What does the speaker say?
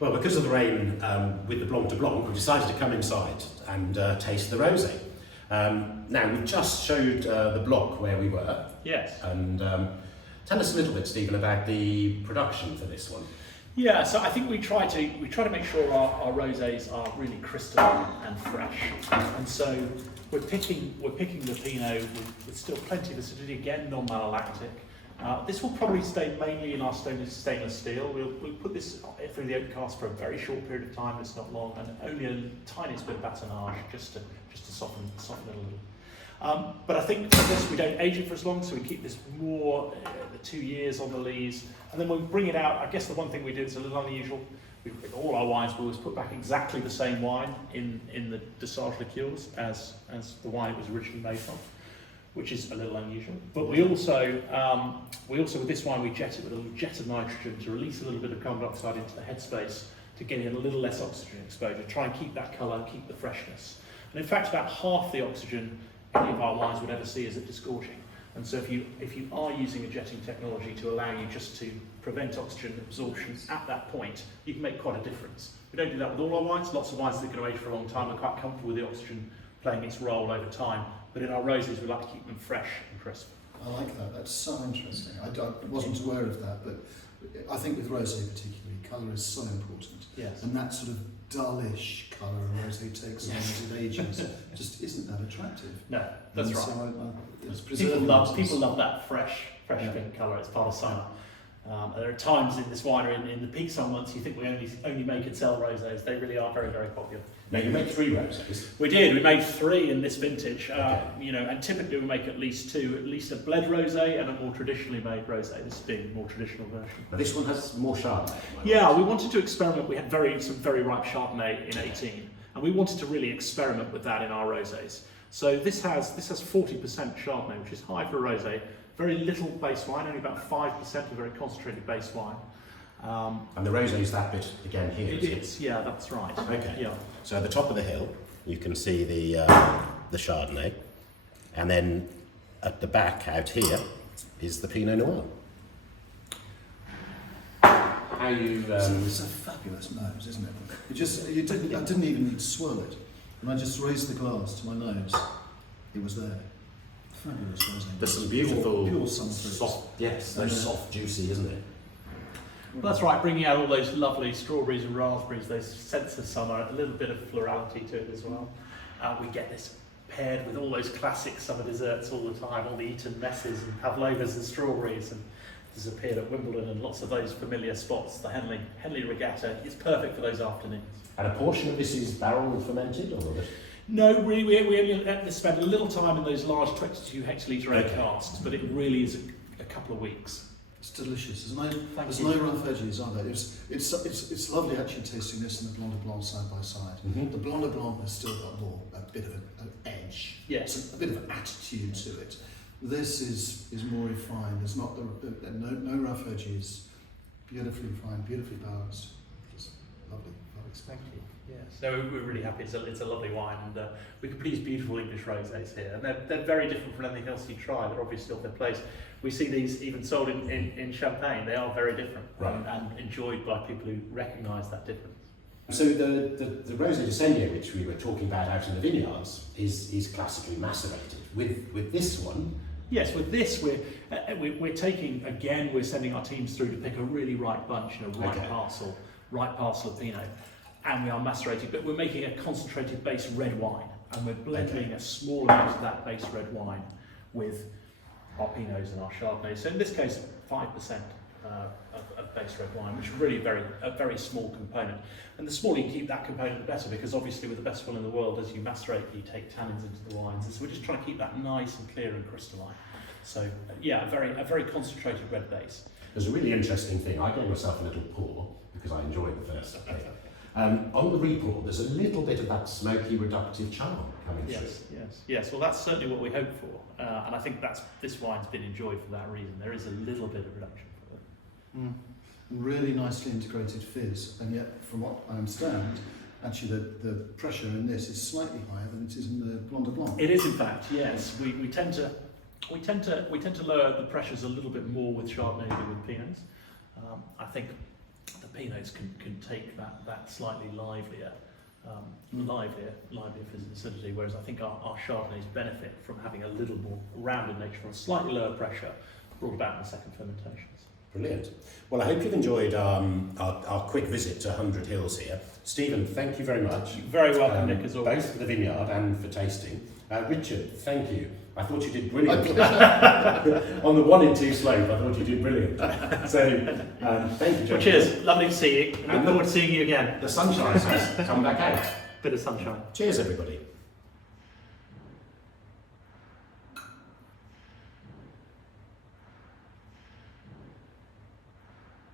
Well, because of the rain with the Blanc de Blanc, we decided to come inside and taste the rosé. Now, we just showed the block where we were. Yes. And tell us a little bit, Stephen, about the production for this one. Yeah, so I think we try to make sure our rosés are really crystalline and fresh, and so we're picking the Pinot with still plenty of acidity. Again, non-malolactic. This will probably stay mainly in our stainless steel. We'll put this through the oak cast for a very short period of time. It's not long, and only a tiniest bit of batonnage just to soften it a little. But I think for this we don't age it for as long, so we keep this more the 2 years on the lees, and then when we bring it out, I guess the one thing we do is a little unusual. With all our wines, we always put back exactly the same wine in the dosage liqueurs as the wine it was originally made from, which is a little unusual. But we also with this wine we jet it with a little jet of nitrogen to release a little bit of carbon dioxide into the headspace to get in a little less oxygen exposure, try and keep that colour, keep the freshness. And in fact, about half the oxygen any of our wines would ever see is at disgorging. And so if you are using a jetting technology to allow you just to prevent oxygen absorption at that point, you can make quite a difference. We don't do that with all our wines. Lots of wines that are going to age for a long time are quite comfortable with the oxygen playing its role over time. But in our roses, we like to keep them fresh and crisp. I like that. That's so interesting. I wasn't aware of that, but I think with rosé particularly, colour is so important. Yes. And that sort of dullish colour a rosé takes on as it ages just isn't that attractive. No, that's and right. So it's People love that fresh pink colour. It's part of summer. There are times in this winery, in the peak summer months, you think we only make and sell rosés. They really are very, very popular. Now, you made 3 rosés. We did. We made 3 in this vintage. Okay. And typically we make at least 2, at least a bled rosé and a more traditionally made rosé. This being the more traditional version. Now, this one has more Chardonnay. Yeah, we wanted to experiment. We had some very ripe Chardonnay in 18, and we wanted to really experiment with that in our rosés. So this has 40% Chardonnay, which is high for a rosé. Very little base wine, only about 5% of very concentrated base wine. And the rosé is that bit again here. It is, yeah, that's right. Okay. Yeah. So at the top of the hill, you can see the Chardonnay, and then at the back out here is the Pinot Noir. How you? It's a fabulous nose, isn't it? I didn't even need to swirl it, and I just raised the glass to my nose. It was there. Fabulous rosé. There's some beautiful, pure sun-fruit. soft, yes, those soft, juicy, isn't it? Well, that's right, bringing out all those lovely strawberries and raspberries, those scents of summer, a little bit of florality to it as well. We get this paired with all those classic summer desserts all the time, all the Eton messes and pavlovas and strawberries, and this has appeared at Wimbledon and lots of those familiar spots. The Henley Regatta is perfect for those afternoons. And a portion of this is barrel fermented, or? No, really, we only spend a little time in those large 22 hectolitre oak casks, but it really is a couple of weeks. It's delicious. There's no rough edges, are there? It's lovely actually tasting this and the Blanc de Blanc side by side. Mm-hmm. The Blanc de Blanc has still got a bit of an edge. Yes. A bit of an attitude to it. This is more refined. There's not no rough edges. Beautifully refined, beautifully balanced. Just lovely. Thank you. Yes. No, we're really happy. It's a lovely wine, and we can produce beautiful English rosés here, and they're very different from anything else you try. They're obviously off their place. We see these even sold in Champagne. They are very different, right, and enjoyed by people who recognise that difference. So the Rosé de Seigneur, which we were talking about out in the vineyards, is classically macerated. With this one. Yes, with this we're taking, again, we're sending our teams through to pick a really ripe bunch, ripe parcel of Pinot. And we are macerating, but we're making a concentrated base red wine, and we're blending a small amount of that base red wine with our Pinots and our Chardonnays. So in this case, 5% of base red wine, which is really a very small component. And the smaller you keep that component, the better, because obviously with the best one in the world, as you macerate, you take tannins into the wines. And so we're just trying to keep that nice and clear and crystalline. So yeah, a very concentrated red base. There's a really interesting thing. I gave myself a little pour because I enjoyed the first bit. On the repour, there's a little bit of that smoky, reductive charm coming through. Yes. Well, that's certainly what we hope for, and I think this wine's been enjoyed for that reason. There is a little bit of reduction for it. Really nicely integrated fizz, and yet, from what I understand, actually the pressure in this is slightly higher than it is in the Blanc de Blanc. It is, in fact, yes. We tend to lower the pressures a little bit more with Chardonnay than with Pinots. I think the Pinots can take that slightly livelier acidity, whereas I think our Chardonnays benefit from having a little more rounded nature from a slightly lower pressure brought about in the second fermentations. Brilliant. Well, I hope you've enjoyed our quick visit to 100 Hills here. Stephen, thank you very much. You're very welcome, Nick, as always. Both for the vineyard and for tasting. Richard, thank you. I thought you did brilliant. On the 1 in 2 slope, I thought you did brilliant. So, thank you, John. Well, cheers. Lovely to see you. Look forward to seeing you again. The sunshine has come back out. Bit of sunshine. Cheers, everybody.